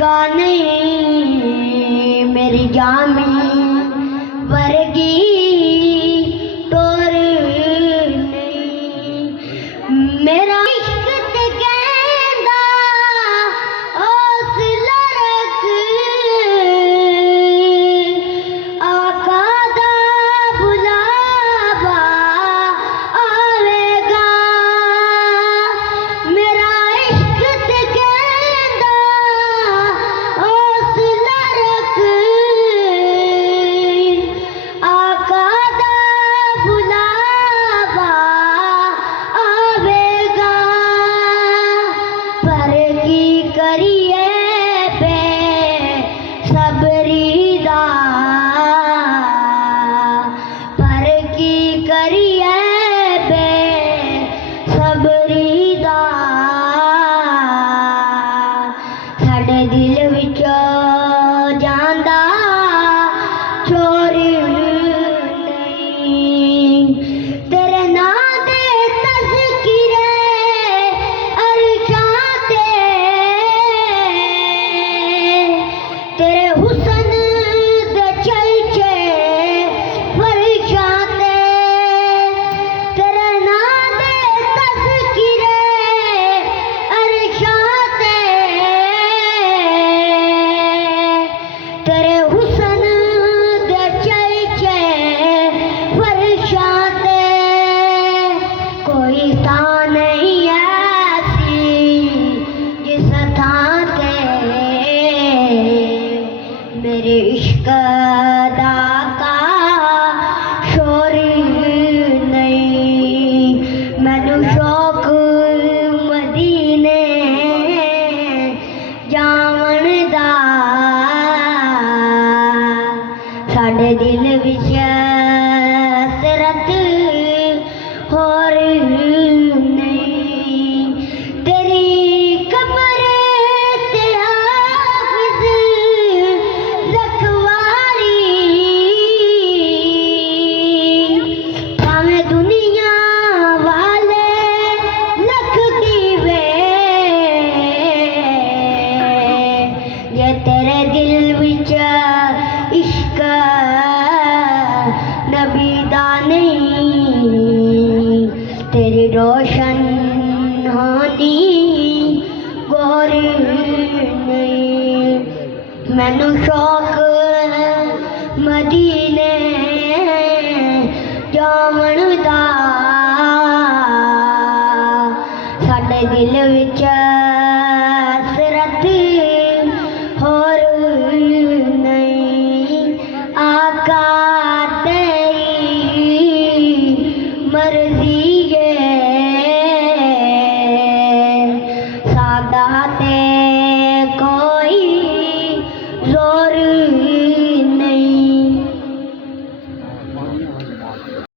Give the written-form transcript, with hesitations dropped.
का नहीं मेरी जामी वर्गी तोर नहीं मेरा इश्क ते कहंदा हौसला रख आका दा बुलावा आवेगा मेरा इश्क ते कहंदा हौसला रख आका दा बुलावा आवेगा पर की करिए बे सबरी दा पर की करिए बे सबरी दा साडे दिल विचों जांदा चोर नहीं तेरे नां दे तज़किरे अरशां ते तेरे हुस्न दे चलचे फरशां ते तेरे नां दे तज़किरे अरशां ते तेरे हुस्न दे चलचे फरशां ते कोई थां नहीं ऐसी जिस थां ते मेरे इश्क दा का शोर नहीं मैनू शौक मदीने जावन दा साडे दिल विच हसरत होर नहीं तेरी कब्र ते हाफिज़ रखवाली भावें दुनिया वाले लख दीवे जे तेरे दिल विच इश्क नबी दा नहीं तेरी रोशन होनी गोर नहीं मैनू शौक मदीने जावन दा साडे दिल विच